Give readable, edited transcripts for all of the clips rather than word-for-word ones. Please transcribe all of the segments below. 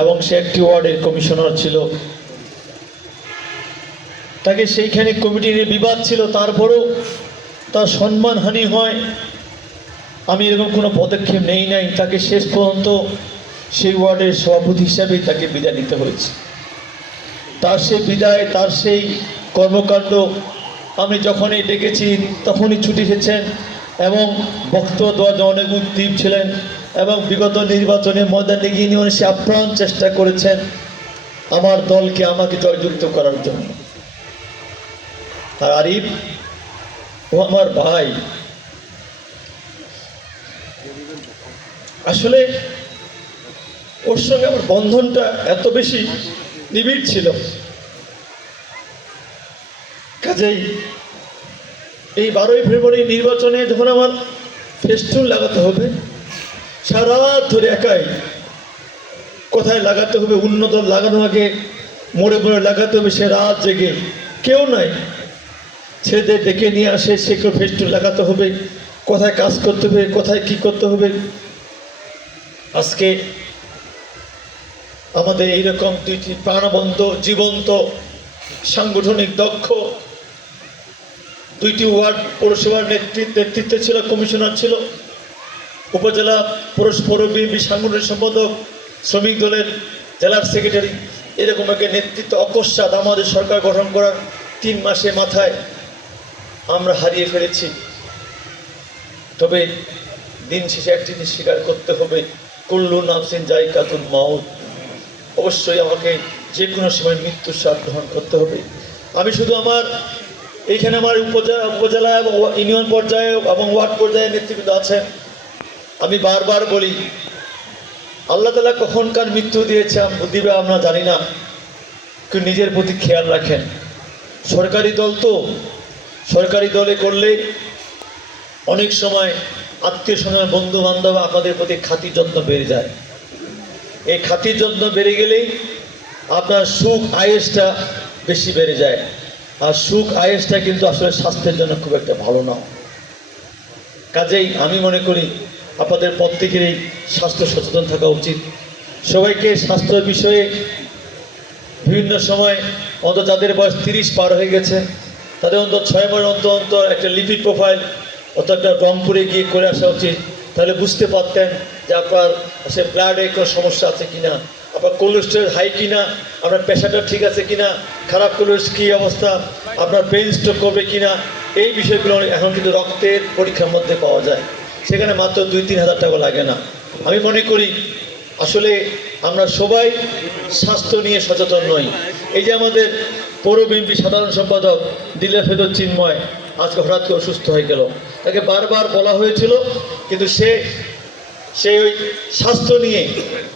এবং সে একটি ওয়ার্ডের কমিশনার ছিল। তাকে সেইখানে কমিটির বিবাদ ছিল, তারপরেও তার সম্মানহানি হয়। আমি এরকম কোনো পদক্ষেপ নেই নাই। তাকে শেষ পর্যন্ত সেই ওয়ার্ডের সভাপতি হিসাবেই তাকে বিদায় নিতে হয়েছে। তার সেই বিদায়, তার সেই কর্মকাণ্ড আমি যখনই ডেকেছি তখনই ছুটি এসেছেন এবং বক্তব্য দেওয়ার জন্য অনেক উদ্দীপ ছিলেন এবং বিগত নির্বাচনে ময়দানে গিয়ে নিয়ে সে আপ্রাণ চেষ্টা করেছেন আমার দলকে, আমাকে জয়যুক্ত করার জন্য। আর আরিফ ও আমার ভাই, আসলে ওর সঙ্গে আমার বন্ধনটা এত বেশি নিবিড় ছিল, কাজেই এই 12ই ফেব্রুয়ারি নির্বাচনে যখন আমার ফেস্টুন লাগাতে হবে, সারা রাত ধরে একাই কোথায় লাগাতে হবে, উন্নত লাগানো আগে মোড়ে মোড়ে লাগাতে হবে, সে রাত জেগে, কেউ নাই, ছেলেদের ডেকে নিয়ে আসে, সেগুলো ফেস্টুন লাগাতে হবে, কোথায় কাজ করতে হবে, কোথায় কি করতে হবে। আজকে আমাদের এইরকম দুইটি প্রাণবন্ত জীবন্ত সাংগঠনিক দক্ষ দুইটি ওয়ার্ড পৌরসভার নেতৃত্বে ছিল, কমিশনার ছিল, উপজেলা পৌর বিএনপি সাংগঠনিক সম্পাদক, শ্রমিক দলের জেলার সেক্রেটারি, এরকম একটা নেতৃত্ব অকস্মাৎ আমাদের সরকার গঠন করার 3 মাসের মাথায় আমরা হারিয়ে ফেলেছি। তবে দিন শেষে একটি জিনিস স্বীকার করতে হবে, কুল্লু নাফসিন যায়কাতুল মাউত, অবশ্যই আমাকে যে কোনো সময় মৃত্যুর স্বাদ গ্রহণ করতে হবে। আমি শুধু আমার এইখানে আমার উপজেলা এবং ইউনিয়ন পর্যায়ে এবং ওয়ার্ড পর্যায়ে নেতৃবৃন্দ আছেন, আমি বারবার বলি আল্লাহ তাআলা কখনকার মৃত্যু দিবে আমরা জানি না, কিন্তু নিজের প্রতি খেয়াল রাখেন। সরকারি দল তো, সরকারি দলে করলে অনেক সময় আত্মীয় স্বজন বন্ধু বান্ধব আপনাদের প্রতি খাতির যত্ন বেড়ে যায়। এই খাতির যত্ন বেড়ে গেলেই আপনার সুখ আয়েসটা বেশি বেড়ে যায়, আর সুখ আয়েসটা কিন্তু আসলে স্বাস্থ্যের জন্য খুব একটা ভালো না। কাজেই আমি মনে করি আপনাদের প্রত্যেকেরই স্বাস্থ্য সচেতন থাকা উচিত। সবাইকে স্বাস্থ্য বিষয়ে বিভিন্ন সময় অন্তত যাদের বয়স 30 পার হয়ে গেছে তাদের অন্তত 6 মাস অন্তর একটা লিপিড প্রোফাইল অর্থাৎ একটা রংপুরে গিয়ে করে আসা উচিত। তাহলে বুঝতে পারতেন যে আপনার সে ব্লাডে কোনো সমস্যা আছে কিনা, আপনার কোলেস্টেরল হাই কিনা, আপনার প্রেশারটা ঠিক আছে কিনা, খারাপ কোলেস্টেরল কী অবস্থা, আপনার ব্রেন স্ট্রোক করবে কিনা, এই বিষয়গুলো এখন কিন্তু রক্তের পরীক্ষার মধ্যে পাওয়া যায়। সেখানে মাত্র 2-3 হাজার টাকা লাগে না। আমি মনে করি আসলে আমরা সবাই স্বাস্থ্য নিয়ে সচেতন নই। এই যে আমাদের পৌর বিএনপি সাধারণ সম্পাদক দিলের ফেদর চিন্ময় আজকে হঠাৎ করে অসুস্থ হয়ে গেল, তাকে বারবার বলা হয়েছিল, কিন্তু সে ওই স্বাস্থ্য নিয়ে,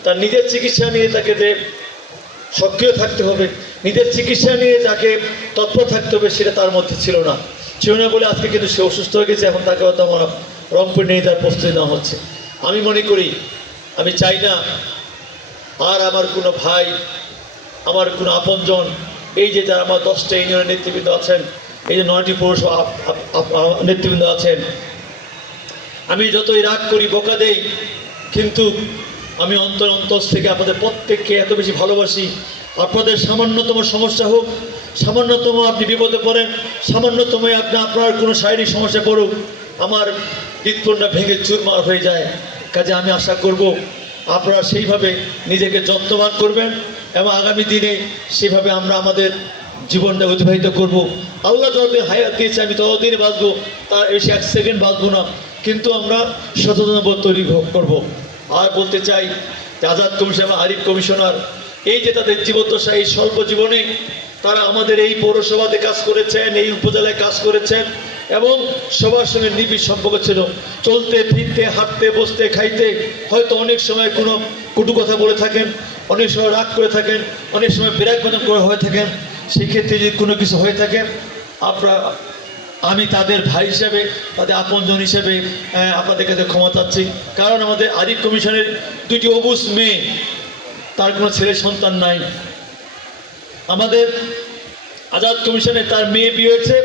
তার নিজের চিকিৎসা নিয়ে তাকে যে সক্রিয় থাকতে হবে, নিজের চিকিৎসা নিয়ে তাকে তৎপর থাকতে হবে, সেটা তার মধ্যে ছিল না বলে আজকে কিন্তু সে অসুস্থ হয়ে গেছে। এখন তাকে হয়তো আমার রংপুর নিয়ে তার প্রস্তুতি নেওয়া হচ্ছে। আমি মনে করি, আমি চাই না আর আমার কোনো ভাই, আমার কোনো আপনজন, এই যে যারা আমার 10টা ইউনিয়নের নেতৃবৃন্দ আছেন, এই যে 9টি পৌরসভা নেতৃবৃন্দ আছেন, আমি যতই রাগ করি, বকা দেই, কিন্তু আমি অন্তর থেকে আপনাদের প্রত্যেককে এত বেশি ভালোবাসি। আপনাদের সামান্যতম সমস্যা হোক, সামান্যতম আপনি বিপদে পড়েন, সামান্যতম আপনার কোনো শারীরিক সমস্যা পড়ুক, আমার হৃৎপিণ্ডটা ভেঙে চুরমার হয়ে যায়। কাজে আমি আশা করব আপনারা সেইভাবে নিজেকে যত্নবান করবেন এবং আগামী দিনে সেভাবে আমরা আমাদের জীবনটা অতিবাহিত করব। আল্লাহ যতদিন হায়াত দিয়েছে আমি ততদিন বাঁচবো, তার বেশি 1 সেকেন্ড বাঁচবো না, কিন্তু আমরা সচেতনবোধ তৈরি করব। আর বলতে চাই যে আজাদ কমিশনার, আরিফ কমিশনার, এই যে তাদের জীবদ্দশা, এই স্বল্প জীবনে তারা আমাদের এই পৌরসভাতে কাজ করেছেন, এই উপজেলায় কাজ করেছেন এবং সবার সঙ্গে নিবিড় সম্পর্ক ছিল। চলতে ফিরতে, হাঁটতে, বসতে, খাইতে হয়তো অনেক সময় কোনো কটু কথা বলে থাকেন, অনেক সময় রাগ করে থাকেন, অনেক সময় বিরাগবাদন করে হয়ে থাকেন। সেক্ষেত্রে যদি কোনো কিছু হয়ে থাকে আমি তাদের ভাই হিসেবে, তাদের আপনজন হিসেবে আপনাদের কাছে ক্ষমা চাচ্ছি। কারণ আমাদের আরিফ কমিশনের 2টি অবুঝ মেয়ে, তার কোনো ছেলে সন্তান নাই। আমাদের আজাদ কমিশনে তার মেয়ে বিয়ে হয়েছে,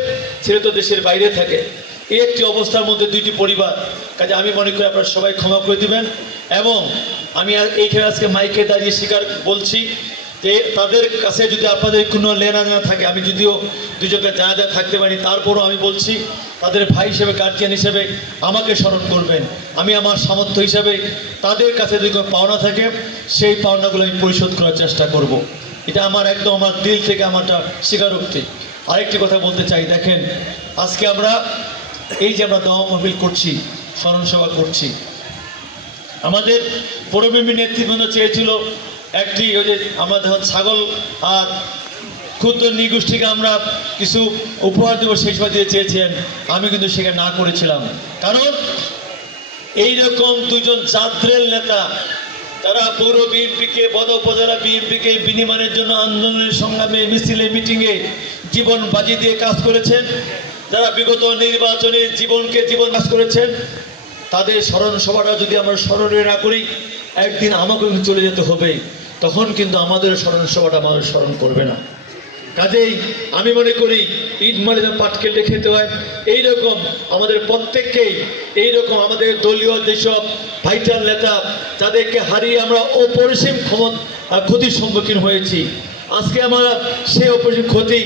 ছেলে তো দেশের বাইরে থাকে। এই একটি অবস্থার মধ্যে 2টি পরিবার। কাজে আমি মনে করি আপনারা সবাই ক্ষমা করে দিবেন এবং আমি এইখানে আজকে মাইকে দাঁড়িয়ে স্বীকার বলছি যে তাদের কাছে যদি আপনাদের কোনো লেনা দেনা থাকে, আমি যদিও দুজনকে জায়গা থাকতে পারি, তারপরও আমি বলছি তাদের ভাই হিসেবে গার্জিয়ান হিসেবে আমাকে স্মরণ করবেন। আমি আমার সামর্থ্য হিসাবে তাদের কাছে যদি কোনো পাওনা থাকে সেই পাওনাগুলো আমি পরিশোধ করার চেষ্টা করব। এটা আমার একদম আমার দিল থেকে আমারটা স্বীকারোক্তি। আরেকটি কথা বলতে চাই, দেখেন আজকে আমরা এই যে আমরা দোয়া মাহফিল করছি, স্মরণ সভা করছি, আমাদের পৌরবিএনপি নেতৃবৃন্দ চেয়েছিল একটি ওই যে আমরা যখন ছাগল আর ক্ষুদ্র নৃগোষ্ঠীকে আমরা কিছু উপহার দেবো সেই সময় দিয়ে চেয়েছেন, আমি কিন্তু সেখানে না করেছিলাম। কারণ এইরকম দুজন জাদ্রেল নেতা তারা পৌর বিএনপিকে বদা উপজেলা বিএনপিকে বিনিময়ের জন্য আন্দোলনের সংগ্রামে মিছিলে মিটিংয়ে জীবন বাজি দিয়ে কাজ করেছেন, যারা বিগত নির্বাচনে জীবনকে জীবন কাজ করেছেন, তাদের স্মরণ সভাটা যদি আমরা স্মরণে না করি একদিন আমাকে চলে যেতে হবে, তখন কিন্তু আমাদের স্মরণ সভাটা আমাদের স্মরণ করবে না। কাজেই আমি মনে করি ঈদ মালিদা পাটকেলটা খেতে হয়, এইরকম আমাদের প্রত্যেককেই এইরকম আমাদের দলীয় যেসব ভাইটাল নেতা যাদেরকে হারিয়ে আমরা অপরিসীম ক্ষতির সম্মুখীন হয়েছি, আজকে আমরা সেই অপরিসীম ক্ষতি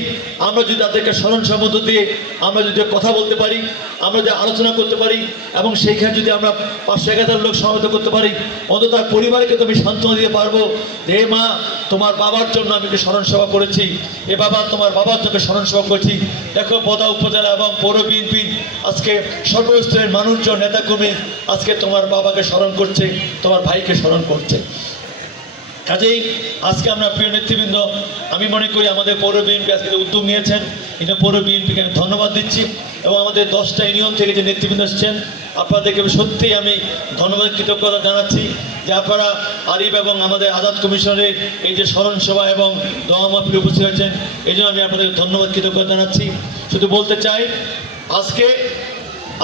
আমরা যদি তাদেরকে স্মরণ সম্বন্ধ দিয়ে আমরা যদি কথা বলতে পারি, আমরা যদি আলোচনা করতে পারি এবং সেইখানে যদি আমরা 500-1000 লোক সমবেত করতে পারি, অন্তত তার পরিবারকে তো আমি সান্ত্বনা দিতে পারবো যে মা তোমার বাবার জন্য আমি স্মরণ সভা করেছি, এ বাবা তোমার বাবার জন্য স্মরণ সভা করেছি। দেখো বদা উপজেলা এবং পৌর বিএনপি আজকে সর্বস্তরের মানুষজন নেতাকর্মী আজকে তোমার বাবাকে স্মরণ করছে, তোমার ভাইকে স্মরণ করছে। কাজেই আজকে আমরা প্রিয় নেতৃবৃন্দ, আমি মনে করি আমাদের পৌর বিএনপি আজকে উদ্যোগ নিয়েছেন, এটা পৌর বিএনপিকে আমি ধন্যবাদ দিচ্ছি এবং আমাদের 10টা ইউনিয়ন থেকে যে নেতৃবৃন্দ এসছেন আপনাদেরকে সত্যিই আমি ধন্যবাদ কৃতজ্ঞতা জানাচ্ছি যে আপনারা আরিফ এবং আমাদের আজাদ কমিশনের এই যে স্মরণ সভা এবং দোয়া মাহফিলে উপস্থিত হয়েছেন, এই জন্য আমি আপনাদেরকে ধন্যবাদ কৃতজ্ঞতা জানাচ্ছি। শুধু বলতে চাই আজকে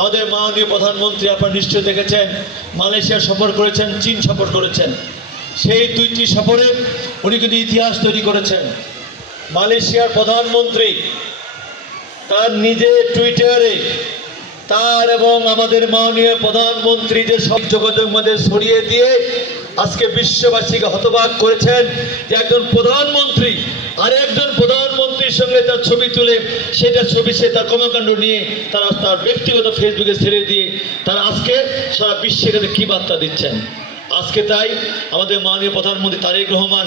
আমাদের মাননীয় প্রধানমন্ত্রী আপনারা নিশ্চয়ই দেখেছেন মালয়েশিয়া সফর করেছেন, চীন সফর করেছেন, সেই 2টি সফরে উনি কিন্তু ইতিহাস তৈরি করেছেন। মালয়েশিয়ার প্রধানমন্ত্রী তার নিজে টুইটারে তার এবং আমাদের মাননীয় প্রধানমন্ত্রী যে সব যোগাযোগ মধ্যে ছড়িয়ে দিয়ে আজকে বিশ্ববাসীকে হতবাক করেছেন যে একজন প্রধানমন্ত্রী আর একজন প্রধানমন্ত্রীর সঙ্গে তার ছবি তুলে সেটা ছবি সে তার কর্মকাণ্ড নিয়ে তারা তার ব্যক্তিগত ফেসবুকে ছেড়ে দিয়ে তারা আজকে সারা বিশ্বের কাছে কী বার্তা দিচ্ছেন। আজকে তাই আমাদের মাননীয় প্রধানমন্ত্রী তারেক রহমান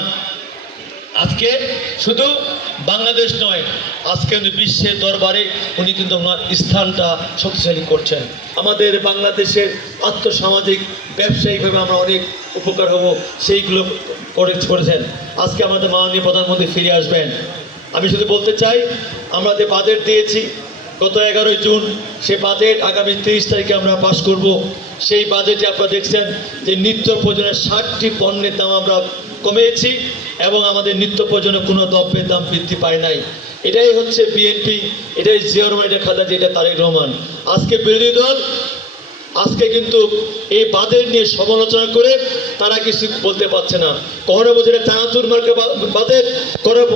আজকে শুধু বাংলাদেশ নয়, আজকে কিন্তু বিশ্বের দরবারে উনি কিন্তু ওনার স্থানটা শক্তিশালী করছেন। আমাদের বাংলাদেশের আর্থসামাজিক ব্যবসায়িকভাবে আমরা অনেক উপকার হব সেইগুলো করেছেন। আজকে আমাদের মাননীয় প্রধানমন্ত্রী ফিরে আসবেন। আমি শুধু বলতে চাই আমরা যে বাজেট দিয়েছি গত 11 জুন, সে বাজেট আগামী 30 তারিখে আমরা পাস করব। সেই বাজেটে আপনারা দেখছেন যে নিত্য প্রয়োজনের 60টি পণ্যের দাম আমরা কমিয়েছি এবং আমাদের নিত্য প্রয়োজনীয় কোনো দ্রব্যের দাম বৃদ্ধি পায় নাই। এটাই হচ্ছে বিএনপি, এটাই জিয়া রহমান, এটা খালেদা জিয়া, এটা তারেক রহমান। আজকে বিরোধী দল আজকে কিন্তু এই বাজেট নিয়ে সমালোচনা করে তারা কিছু বলতে পারছে না। কখনো বলছে এটা চানাচুর মার্কা বাজেট,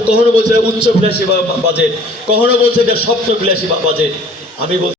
কখনো বলছে উচ্চ বিলাসী বাজেট, কখনো বলছে এটা স্বপ্ন বিলাসী বাজেট। আমি